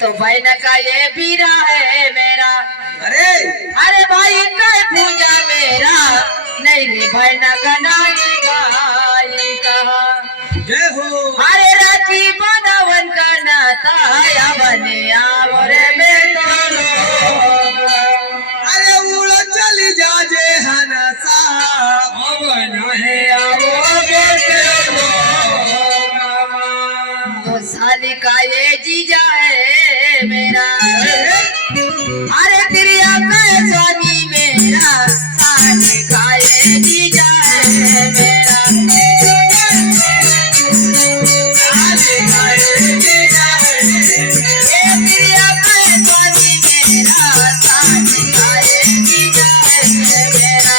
तो बहन का ये बीरा है मेरा। अरे अरे भाई का पूजा मेरा नहीं रे बहन का नहीं भाई कहा। जय हो। अरे राखी बंधावन का नाता या बने आवरे में तो अरे उड़ चली जा जे हनसा अवन है आवो तो साली का ये जीजा है मेरा। अरे तिरिया का स्वामी मेरा साली का ये जीजा है मेरा। साली का ये जीजा है ये तिरिया का स्वामी मेरा साली का ये जीजा है मेरा।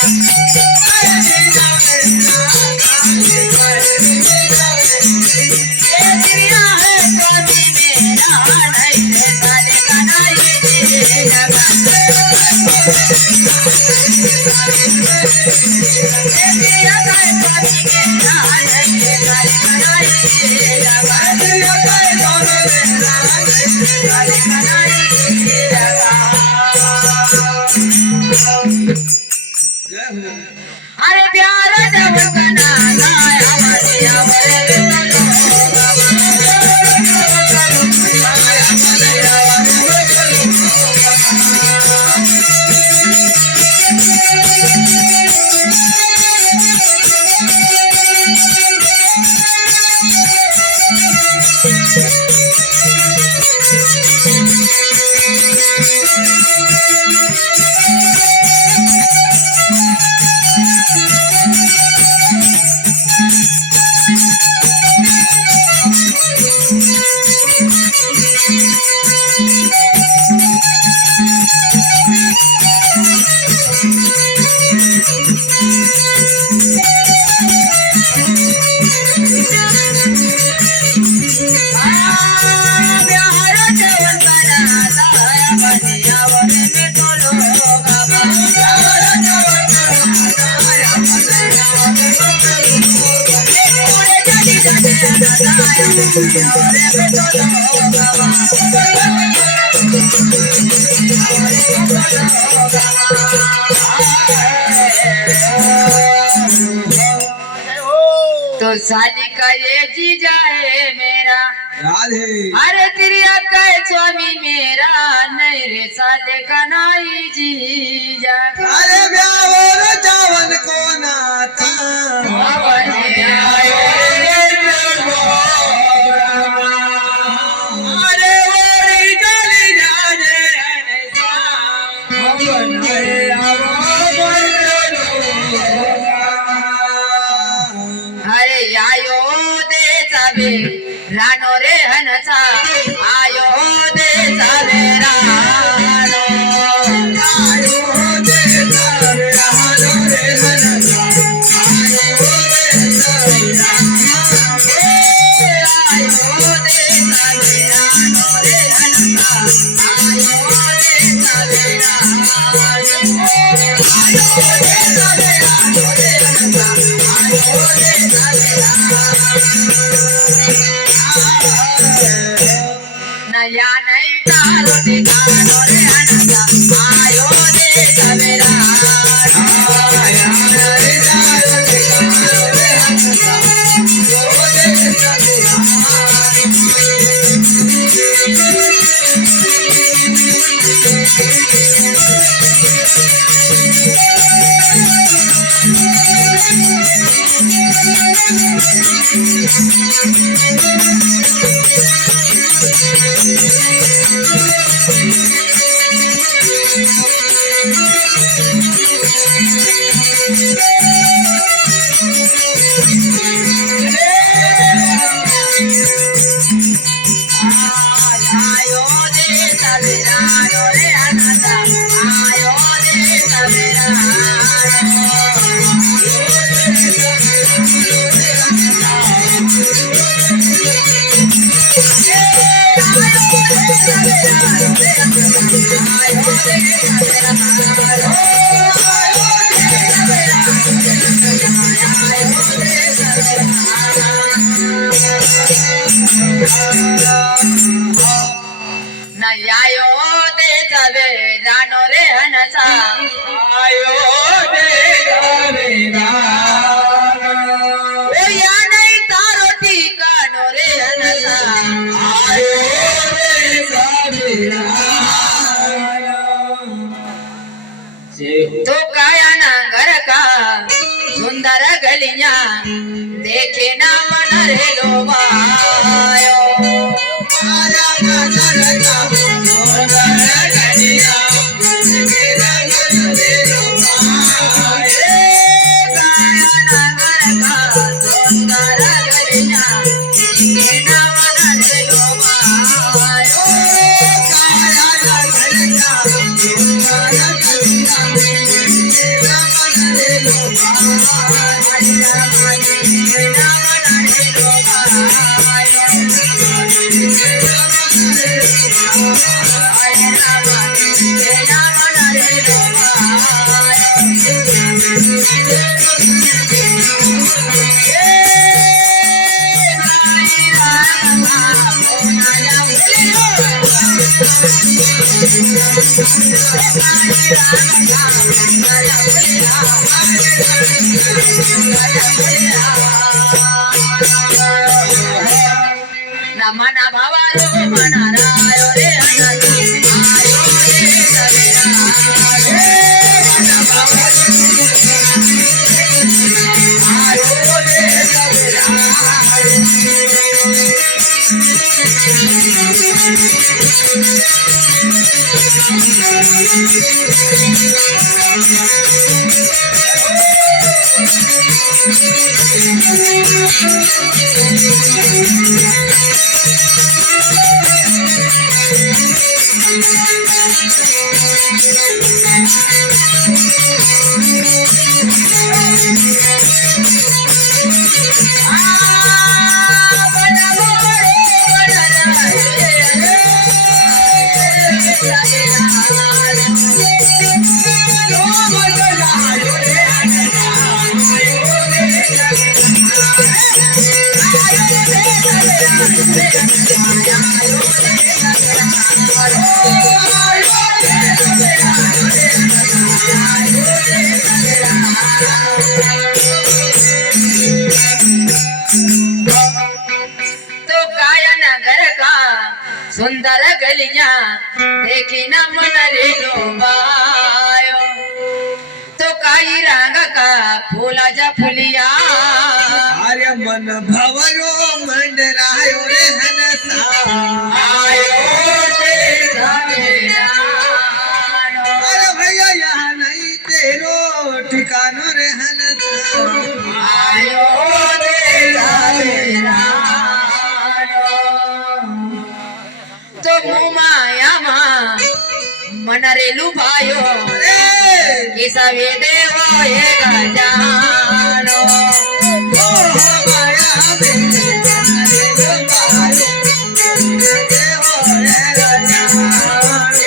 अरे प्यार जब कनाला तो साली का ये जीजा है मेरा। राधे। अरे तिरिया का स्वामी मेरा नहीं रे साले का नहीं जीजा। अरे ब्यावर जावन को नाता अरे ओरी चली जा जे अरे आयो दे चाबे रानो रे हनसा आयो दे चाबे रानो आयो दे चाबे रानो रे हनसा आयो दे चाबे रानो आयो दे चाबे रानो रे हनसा आयो दे चाबे रानो आयो दे चाबे रानो रे हनसा आयो दे चाबे नया नहीं तारो ठिकानो रे हनसा आयो दे चाबे रानो आयो दे तारो ठिकानो रे हनसा आयो दे चाबे आयो दे चाबे रानो रे हनसा आयो दे चाबे यायो देचा वेळ जाणो रे हनसा आयो देवा ओ या नाही तारो ठिकाणो रे हनसा आयो देवा तो काया ना घर का सुंदर गलियां देखे ना मन रे लोबायो आया नगर का सुंदर गलिया मेरा मन रे लोभाए काया ना घर का सुंदर गलियां देखे ना मन रे लोबायो काया नगर का सुंदर गलिया मेरा मन रे लोभाए मना भावारो मना रायो रे अनंती आयो रे सवेरा मना भावारो आयो रे सवेरा तो काया नगर का सुंदर गलियां देखी न मन रे लोबायो तो काई रंग का फूला जा फुलिया आर्य मन भवरो मंडरायो रे हनसा आयो रे सवेरा अरे भैया यहाँ नहीं तेरो ठिकानो रे हनसा आयो रे सवेरा तो मुमाया मा मन रे लुभायो कि सवे देव ये गजानो ओ माया में रे गोपालो देव रे गजान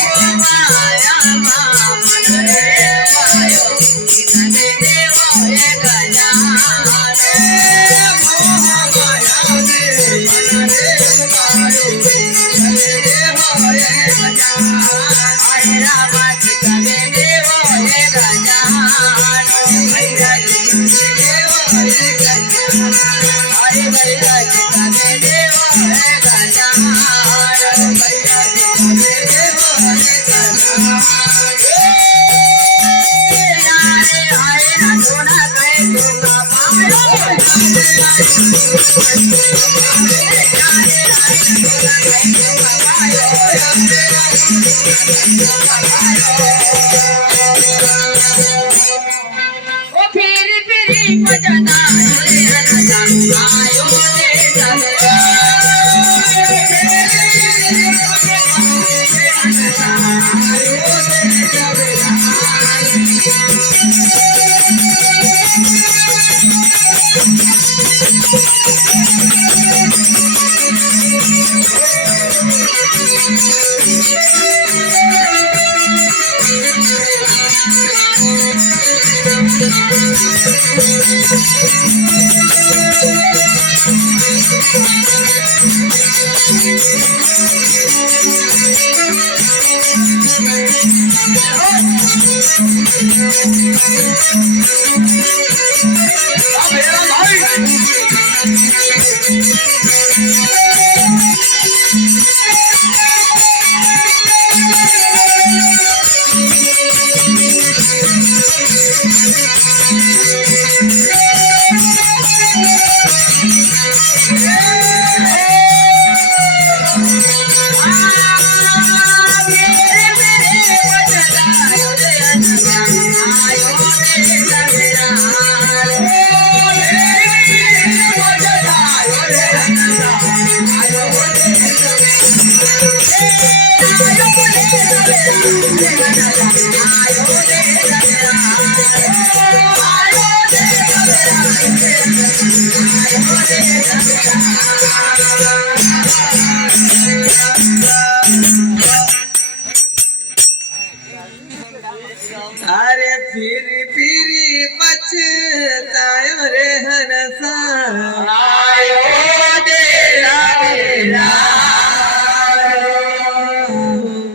मुमाया मा मन रे लुभायो कि सवे देव ये गजानो ओ फिरी फिरी बजना रे हनसा आयो रे सवेरा मेरा भाई अरे फिरी फिरी पछतायो रे हनसा आयो देरा देरा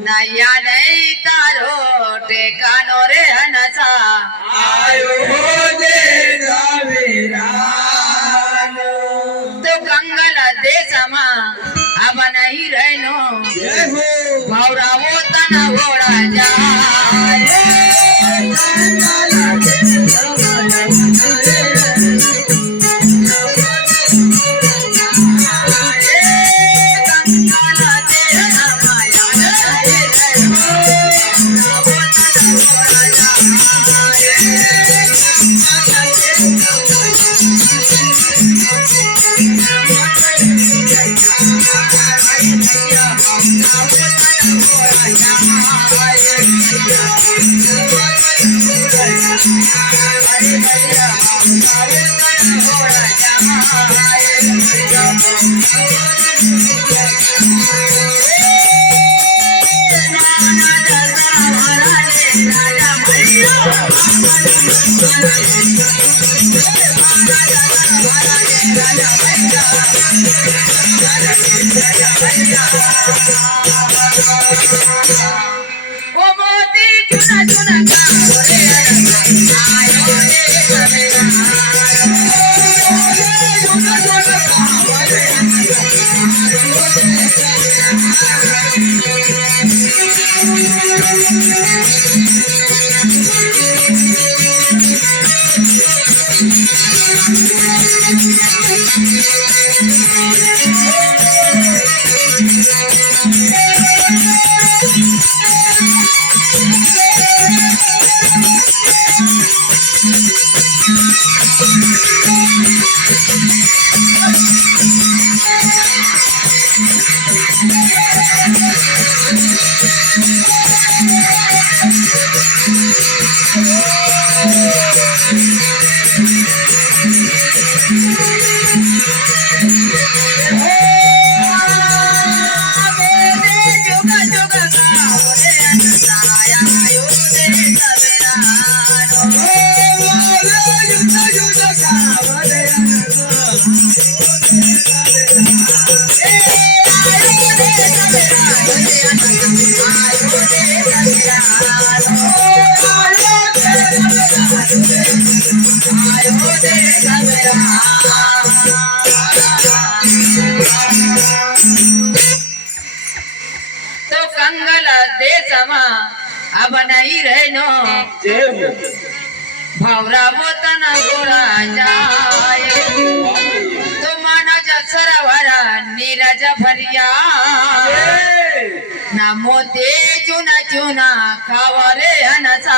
नया नहीं तारो टेकानो रे हनसा आयो देरा मेरा तो कंगल देशमा अब नहीं रहनो जय हो भौरावो तना घोड़ा जाए ओ मोती चुना चुना का रे आयो रे तो कंगल देशमा अब नहीं रहनो जय हो भावरा बोतना गोरा जाए तो माना सरोवरा नीरज भरिया ना मोते चुना चुना खावरे हनसा